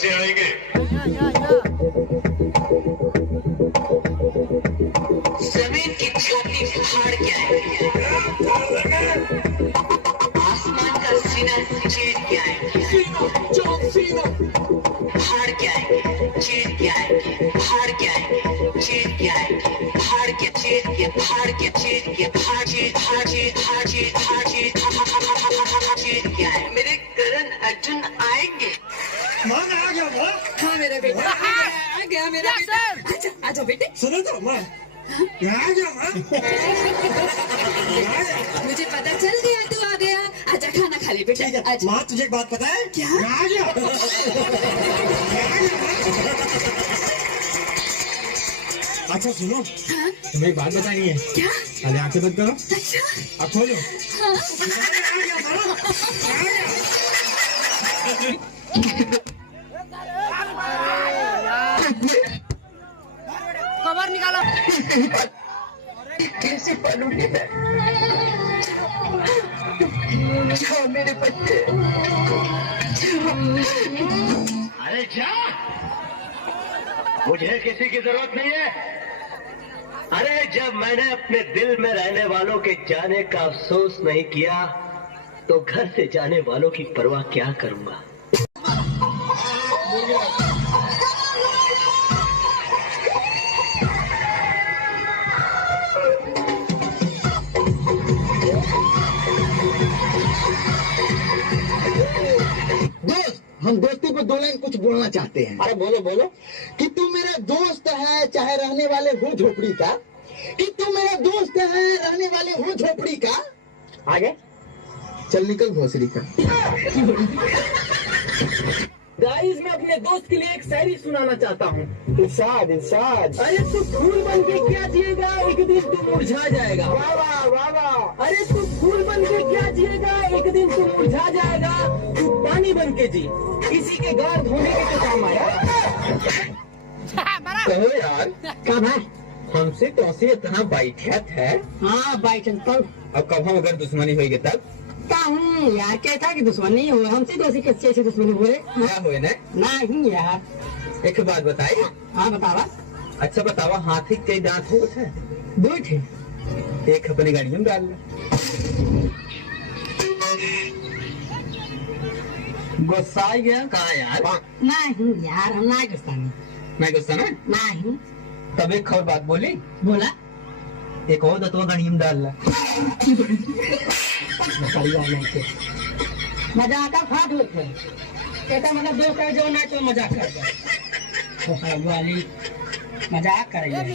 मजे आएंगे। जमीन की छाती फाड़ के आएंगे, आसमान का सीना चीर के आएंगे, फाड़ के आएंगे, चीर के आएंगे, फाड़ के आएंगे, चीर के आएंगे, फाड़ के चीर के, फाड़ के चीर के, फाड़ चीर, फाड़ चीर, फाड़ चीर, फाड़ चीर, चीर के आएंगे। मेरे करण अर्जुन आएंगे। माँ आ गया माँ। हाँ मेरा बेटा आ गया मेरा बेटा। आजा आजा बेटे। सुनो तो माँ आ गया माँ। मुझे पता चल गया तू आ गया। आजा खाना खा ले बेटा। आजा। माँ तुझे एक बात पता है क्या? आ गया। अच्छा सुनो, हाँ? तुम्हें एक बात बतानी है। क्या? पहले आंखें बंद करो, अच्छा अब खोलो। हाँ? आ गया माँ, आ गया। कवर निकालो। कैसे पालूंगी मैं? जाओ मेरे बच्चे, अरे जा, मुझे किसी की जरूरत नहीं है। अरे जब मैंने अपने दिल में रहने वालों के जाने का अफसोस नहीं किया तो घर से जाने वालों की परवाह क्या करूंगा। दोस्त, हम दोस्ती पे दो लाइन कुछ बोलना चाहते हैं। अरे बोलो बोलो। कि तू मेरा दोस्त है चाहे रहने वाले हो झोपड़ी का, कि तू मेरा दोस्त है रहने वाले हो झोपड़ी का। आगे चल निकल भोसड़ी का। गाइस मैं अपने दोस्त के लिए एक शायरी सुनाना चाहता हूँ। इरशाद इरशाद। अरे तू फूल बन के क्या जिएगा, एक दिन तू मुरझा जाएगा। वाह वाह वाह वाह। अरे तू फूल बन के क्या जिएगा, एक दिन तू मुरझा जाएगा। तू पानी बन के जी, किसी के गार धोने के तो काम आया। कहो यार, क्या भाई? हमसे तो से इतना बैठत है। हाँ भाई चल। अब कब हम अगर दुश्मनी होगी तब हूँ यार, कैसा की दुश्मनी हो, हमसे तो ऐसी कच्चे से दुश्मनी हुए क्या हुए ना। नहीं यार। एक बात बताइए। हाँ बतावा। अच्छा बतावा, हाथी के दांत हो है? दो थे। एक अपनी गाड़ी में डाल लो। गुस्सा आ गया। कहा यार? नहीं यार, हम ना गुस्सा नहीं। मैं गुस्सा ना। नहीं। तब एक खबर बात बोली, बोला एक और दतवा गाड़ी में डाल ला। मजाक का फाट होते हैं। कहता मतलब दो कर जो ना तो मजाक कर दो। वाली मजाक करेंगे।